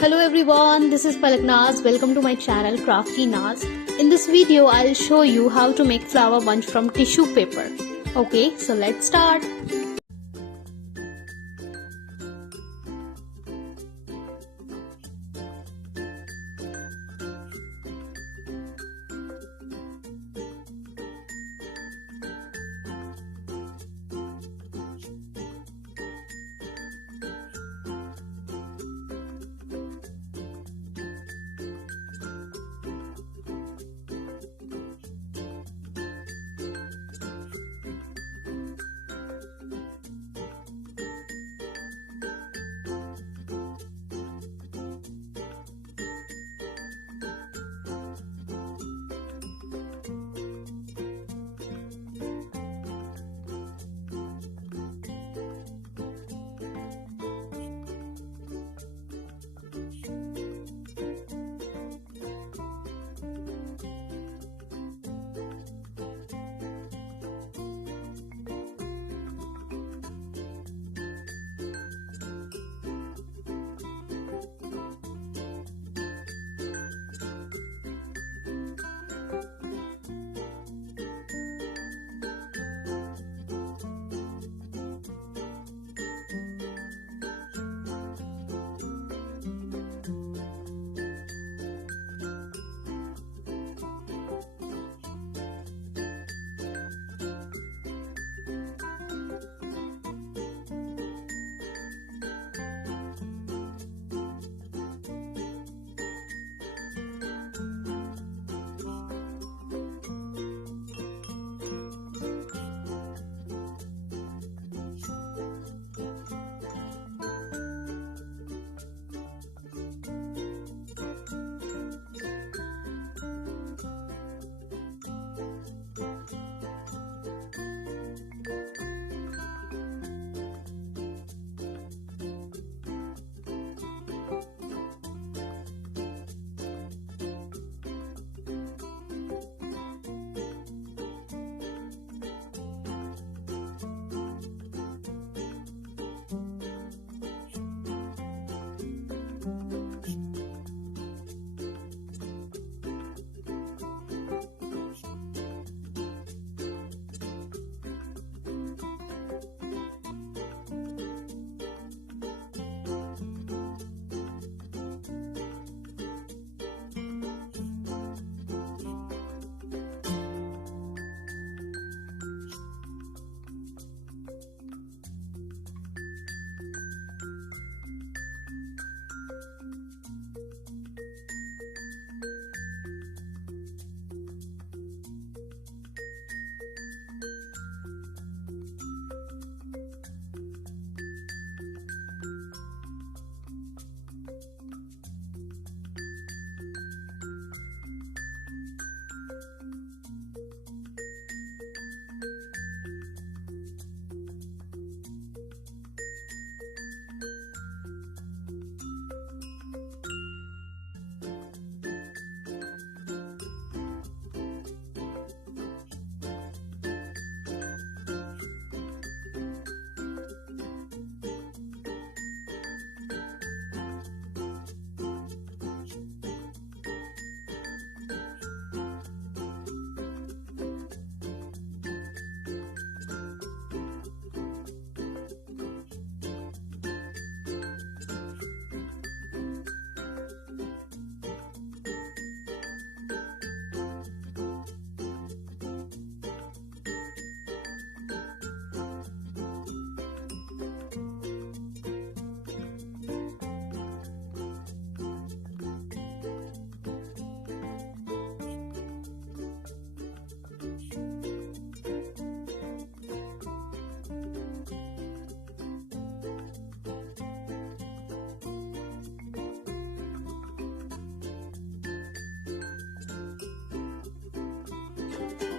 Hello everyone, this is Palak Naz. Welcome to my channel Crafty Naz. In this video, I'll show you how to make flower bunch from tissue paper. Okay, so let's start.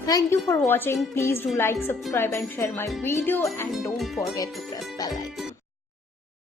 Thank you for watching. Please do like, subscribe and share my video, and don't forget to press bell icon.